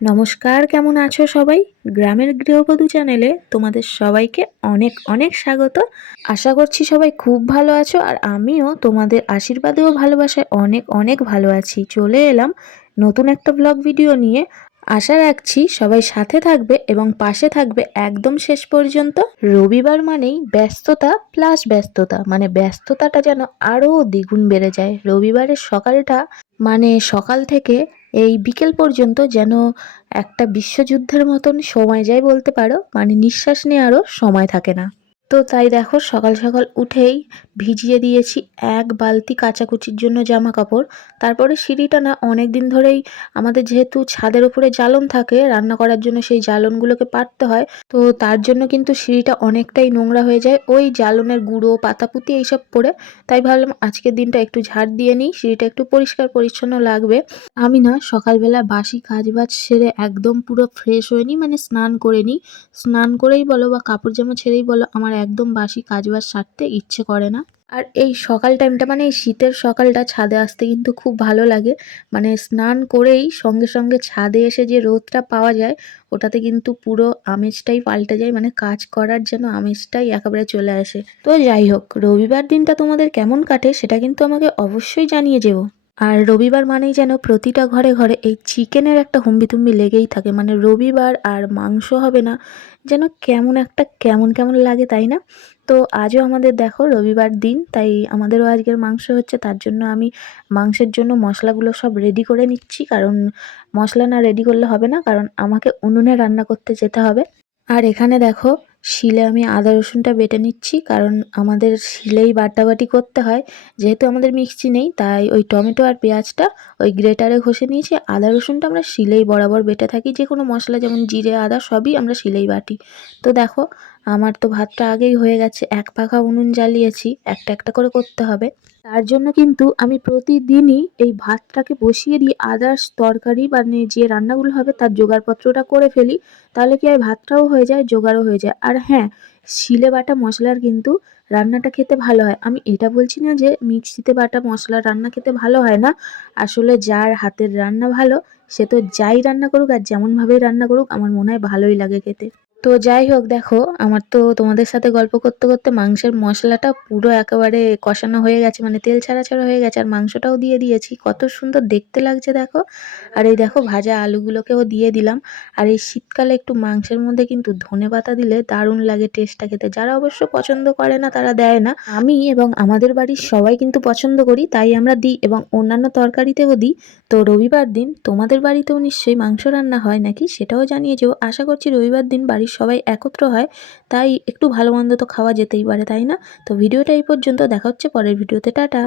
নমস্কার, কেমন আছো সবাই? গ্রামের গৃহবধূ চ্যানেলে তোমাদের সবাইকে অনেক অনেক স্বাগত। আশা করছি সবাই খুব ভালো আছো, আর আমিও তোমাদের আশীর্বাদে ও ভালোবাসায় অনেক অনেক ভালো আছি। চলে এলাম নতুন একটা ব্লগ ভিডিও নিয়ে। আশা রাখছি সবাই সাথে থাকবে এবং পাশে থাকবে একদম শেষ পর্যন্ত। রবিবার মানেই ব্যস্ততা প্লাস ব্যস্ততা, মানে ব্যস্ততাটা যেন আরো দ্বিগুণ বেড়ে যায়। রবিবারের সকালটা মানে সকাল থেকে এই বিকেল পর্যন্ত যেন একটা বিশ্বযুদ্ধের মতন সময় যায় বলতে পারো, মানে নিঃশ্বাস নেওয়ারও সময় থাকে না। তো তাই দেখো, সকাল সকাল উঠেই ভিজিয়ে দিয়েছি এক বালতি কাচাকুচির জন্য জামা কাপড়। তারপরে সিঁড়িটা না অনেক দিন ধরেই আমাদের, যেহেতু ছাদের উপরে জ্বালন থাকে রান্না করার জন্য, সেই জ্বালনগুলোকে পাড়তে হয়। তো তার জন্য কিন্তু সিঁড়িটা অনেকটাই নোংরা হয়ে যায় ওই জ্বালনের গুঁড়ো পাতাপুতি এইসব পড়ে। তাই ভাবলাম আজকের দিনটা একটু ঝাড় দিয়ে নিই, সিঁড়িটা একটু পরিষ্কার পরিচ্ছন্ন লাগবে। আমি না সকালবেলা বাসি কাজবাজ সেরে একদম পুরো ফ্রেশ হয়ে নিই, মানে স্নান করে নিই। স্নান করেই বলো বা কাপড় জামা ছেড়েই বলো, আমার একদম বাসি কাজবাজ সারতে ইচ্ছে করে না। আর এই সকাল টাইমটা, মানে এই শীতের সকালটা ছাদে আসতে কিন্তু খুব ভালো লাগে। মানে স্নান করেই সঙ্গে সঙ্গে ছাদে এসে যে রোদটা পাওয়া যায়, ওটাতে কিন্তু পুরো আমেজটাই পাল্টে যায়, মানে কাজ করার যেন আমেজটাই একেবারে চলে আসে। তো যাই হোক, রবিবার দিনটা তোমাদের কেমন কাটে সেটা কিন্তু আমাকে অবশ্যই জানিয়ে যেও। আর রবিবার মানেই যেন প্রতিটা ঘরে ঘরে এই চিকেনের একটা হুম্বিতুম্বি লেগেই থাকে। মানে রবিবার আর মাংস হবে না, যেন কেমন একটা কেমন কেমন লাগে, তাই না? তো আজও আমাদের দেখো রবিবার দিন, তাই আমাদেরও আজকের মাংস হচ্ছে। তার জন্য আমি মাংসের জন্য মশলাগুলো সব রেডি করে নিচ্ছি, কারণ মশলা না রেডি করলে হবে না, কারণ আমাকে উনুনে রান্না করতে যেতে হবে। আর এখানে দেখো, শিলে আমি আদা রসুনটা বেটে নিচ্ছি, কারণ আমাদের শিলেই বাটাবাটি করতে হয়। যেহেতু আমাদের মিক্সি নেই, তাই ওই টমেটো আর পেঁয়াজটা ওই গ্রেটারে ঘষে নিয়েছি। আদা রসুনটা আমরা শিলেই বরাবর বেটে থাকি, যে কোনো মশলা যেমন জিরে আদা সবই আমরা শিলেই বাটি। তো দেখো, আমার তো ভাতটা আগেই হয়ে গেছে, এক পাখা উনুন জ্বালিয়েছি, একটা একটা করে করতে হবে। তার জন্য কিন্তু আমি প্রতিদিনই এই ভাতটাকে বসিয়ে দিয়ে আদার্স তরকারি মানে যে রান্নাগুলো হবে তার জোগাড়পত্রটা করে ফেলি। তাহলে কি হয়, ভাতটাও হয়ে যায়, জোগাড়ও হয়ে যায়। আর হ্যাঁ, শিলে বাটা মশলার কিন্তু রান্নাটা খেতে ভালো হয়। আমি এটা বলছি না যে মিক্সিতে বাটা মশলার রান্না খেতে ভালো হয় না। আসলে যার হাতের রান্না ভালো, সে তো যাই রান্না করুক আর যেমনভাবেই রান্না করুক, আমার মনে হয় ভালোই লাগে খেতে। তো যাই হোক, দেখো আমার তো তোমাদের সাথে গল্প করতে করতে মাংসের মশলাটা পুরো একেবারে কষানো হয়ে গেছে, মানে তেল ছাড়া ছাড়া হয়ে গেছে। আর মাংসটাও দিয়ে দিয়েছি, কত সুন্দর দেখতে লাগছে দেখো। আর এই দেখো, ভাজা আলুগুলোকেও দিয়ে দিলাম। আর এই শীতকালে একটু মাংসের মধ্যে কিন্তু ধনেপাতা দিলে দারুণ লাগে টেস্টটা খেতে। যারা অবশ্য পছন্দ করে না তারা দেয় না, আমি এবং আমাদের বাড়ির সবাই কিন্তু পছন্দ করি, তাই আমরা দিই এবং অন্যান্য তরকারিতেও দিই। তো রবিবার দিন তোমাদের বাড়িতেও নিশ্চয়ই মাংস রান্না হয় নাকি, সেটাও জানিয়ে যেও। আশা করছি রবিবার দিন বাড়ির সবাই একত্র হয়, তাই একটু ভালো মন্দ তো খাওয়া যেতেই পারে, তাই না? তো ভিডিওটা এই পর্যন্ত, দেখা হচ্ছে পরের ভিডিওতে, টাটা।